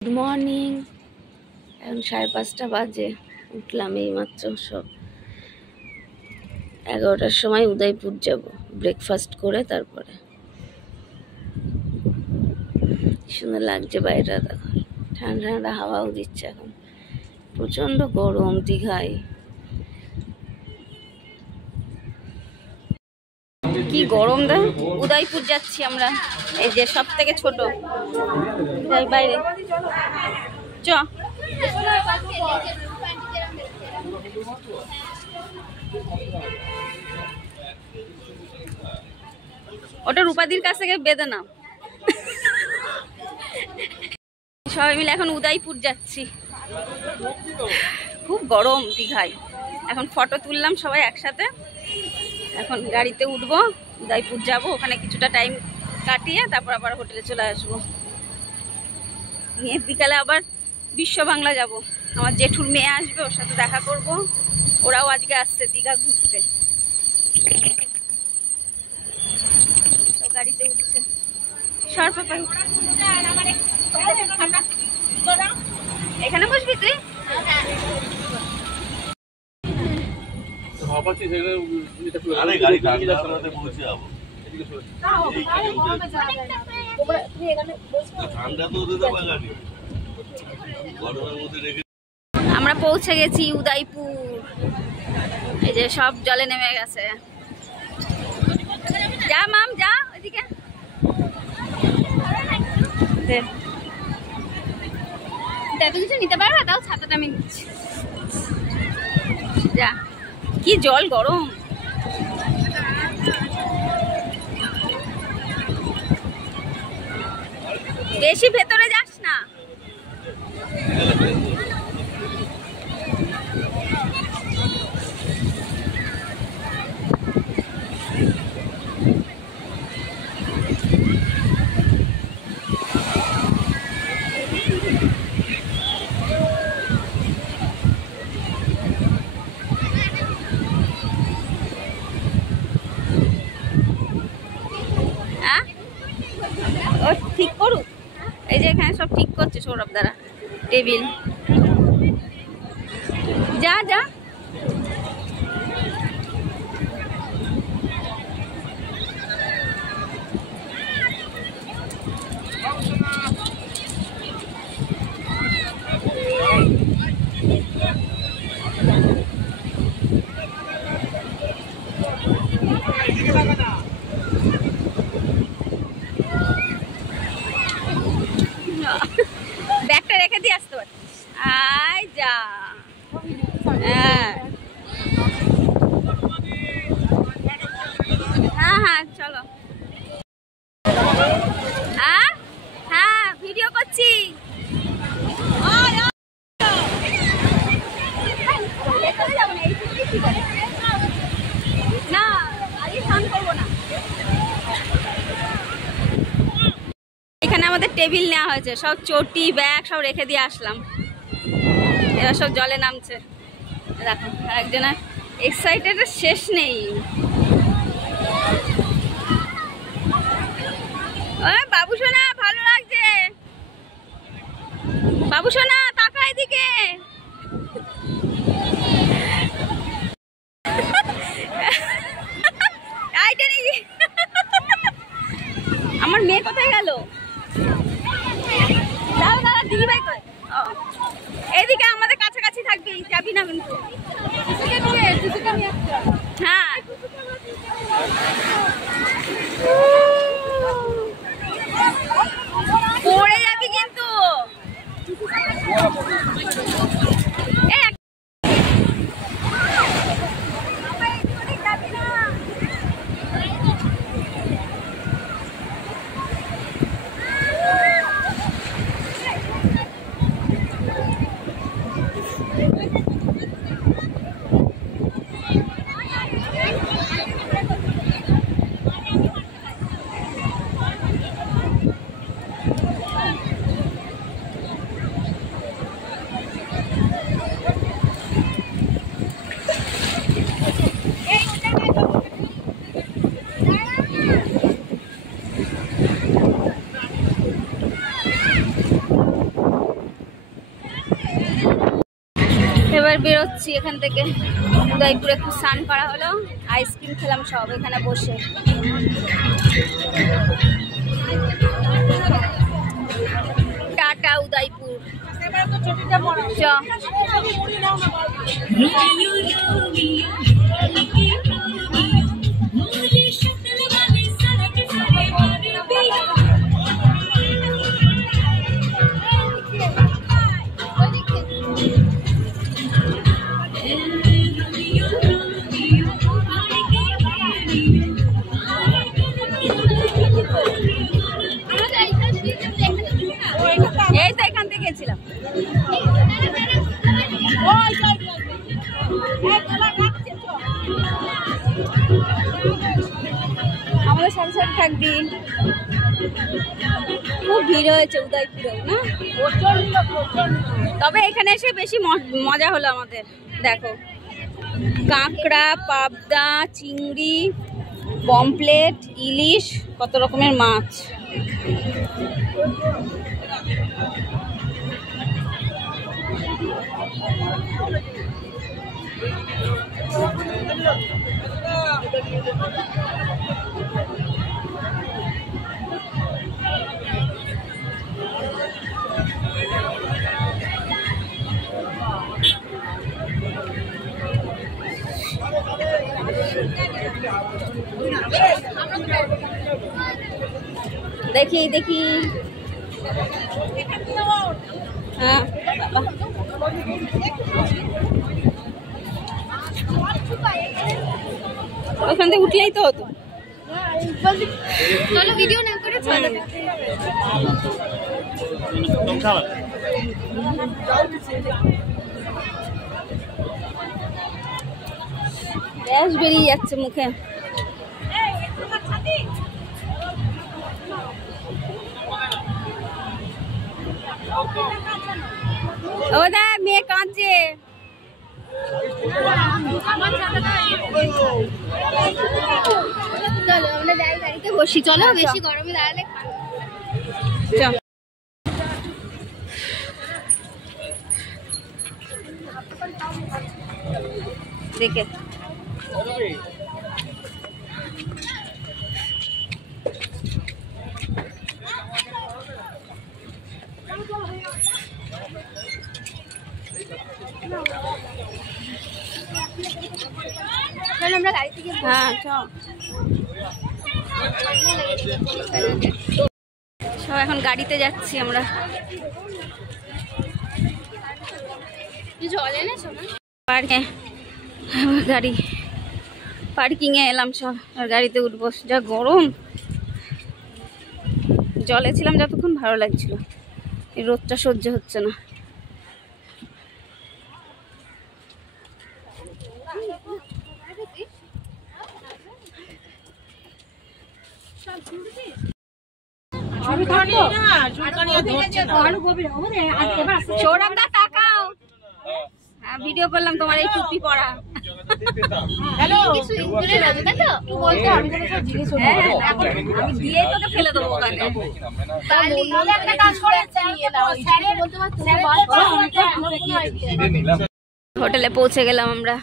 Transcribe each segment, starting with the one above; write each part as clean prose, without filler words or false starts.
Good morning. এখন 5:30 বাজে, উঠলাম এই মাত্র। সব 11টার সময় উদয়পুর যাব ব্রেকফাস্ট করে। তারপরে সুন্দর লাগছে বাইরেটা, দেখো ঠান্ডা ঠান্ডা হাওয়াও দিচ্ছে। এখন প্রচন্ড গরম দীঘায়, কি গরম। দেখ উদয়পুর যাচ্ছি আমরা, এই যে সব থেকে ছোট বাইরে। চ ওটা রূপাদির কাছ থেকে বেঁধে নাও। সবাই মিলে এখন উদয়পুর যাচ্ছি। খুব গরম দীঘায়। এখন ফটো তুললাম সবাই একসাথে। এখন গাড়িতে উঠবো, উদয়পুর যাব। ওখানে কিছুটা টাইম কাটিয়ে তারপর আবার হোটেলে চলে আসবো। নিয়ে বিকালে আবার বিশ্ব বাংলা যাব। আমার জেঠুর মেয়ে আসবে, ওর সাথে দেখা করব। ওরাও আজকে আসছে দীঘা ঘুরতে। গাড়িতে উঠছে। এখানে বসবি তুই? আমরা পৌঁছে গেছি উদয়পুর। এই যে সব জলে নেমে গেছে। যা মাম যা ওইদিকে। কিছু নিতে পারবে? তাও ছাতাটা আমি নিচ্ছি। যা, কি জল গরম। বেশি ভেতরে যাস না। ও ঠিক করুক। এই যে এখানে সব ঠিক করছে সৌরভ দ্বারা, টেবিল। যা যা। ব্যাগটা রেখে দিয়ে আসতে পারছিস। আয় যা। হ্যাঁ হ্যাঁ হ্যাঁ চলো। হ্যাঁ ভিডিও করছি। না আজকে স্নান করবো না। এখানে আমাদের টেবিল নেওয়া হয়েছে, সব চটি ব্যাগ সব রেখে দিয়ে আসলাম। এরা সব জলে নামছে। দেখো একজনের এক্সাইটেডের শেষ নেই। বাবু সোনা ভালো লাগছে। বাবু সোনা তাকা এদিকে। আমার মেয়ে কোথায় গেল? দিদিভাই কই? এদিকে আমাদের কাছাকাছি থাকবি, যাবি না কিন্তু। হ্যাঁ পড়ে যাবি কিন্তু। এবার বেরোচ্ছি এখান থেকে। উদয়পুরে একটু স্নান করা হলো, আইসক্রিম খেলাম সব এখানে বসে। টাটা উদয়পুর। এই তো এখান থেকে গেছিলাম। আমাদের সাথে সাথে থাকবি। খুব ভিড় হয়েছে উদয়পুরে না? তবে এখানে এসে বেশি মজা হলো আমাদের। দেখো কাঁকড়া, পাবদা, চিংড়ি, পমপ্লেট, ইলিশ, কত রকমের মাছ। দেখি দেখি, হ্যাঁ ওখান থেকে উঠলেই তো হতো। চলো ভিডিও না করে চলো। গ্যাস বেরিয়ে যাচ্ছে মুখে। ও দা মেয়ে কাঁদছে। চলো আমরা যাই গাড়িতে বসি। চলো বেশি গরমে দাঁড়ালে দেখে আমরা গাড়ি থেকে। হ্যাঁ সব এখন গাড়িতে যাচ্ছি আমরা। জল এনেছো না? পার্কে গাড়ি পার্কিং এ এলাম সব, আর গাড়িতে উঠবো। যা গরম, জলে ছিলাম যতক্ষণ ভালো লাগছিল, এই রোদটা সহ্য হচ্ছে না। ভিডিও করলাম তোমার এই টুপি পরা। দিয়ে তোকে ফেলে দেবো ওখানে। হোটেলে পৌঁছে গেলাম আমরা।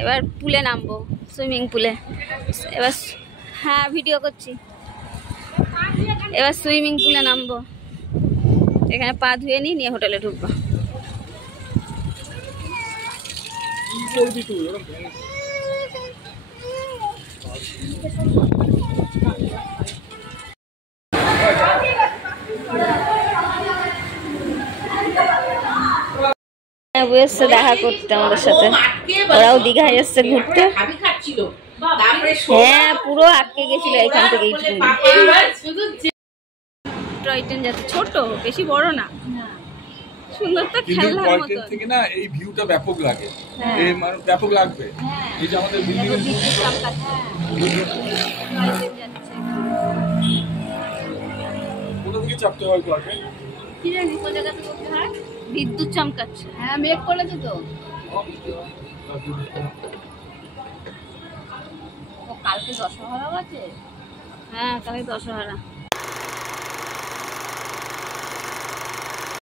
এবার পুলে নামবো, সুইমিং পুলে। এবার হ্যাঁ ভিডিও করছি। এবার সুইমিং পুলে নামবো, এখানে পা ধুয়ে নিয়ে হোটেলে ঢুকবো। এসছে দেখা করতে আমাদের সাথে, ওরাও দীঘায় এসছে ঘুরতে। হ্যাঁ পুরো আটকে গেছিল এখান থেকে। টয় ট্রেন যাচ্ছে, ছোট, বেশি বড় না, সুন্দর তো খেলনার মতো। থেকে না এই ভিউটা ব্যাপক লাগে, এই মানে ব্যাপক লাগবে। এই যে আমাদের বিল্ডিং এর বিদ্যুৎ চমকাচ্ছে। কোথা থেকে চাপতে হয় কোয়ার্টার? কি জানি কোন জায়গা থেকে উঠতে হয়। বিদ্যুৎ চমকাচ্ছে। হ্যাঁ মেঘ করেছে তো। ও কালকে দশহরা আছে। হ্যাঁ কালকে দশহরা।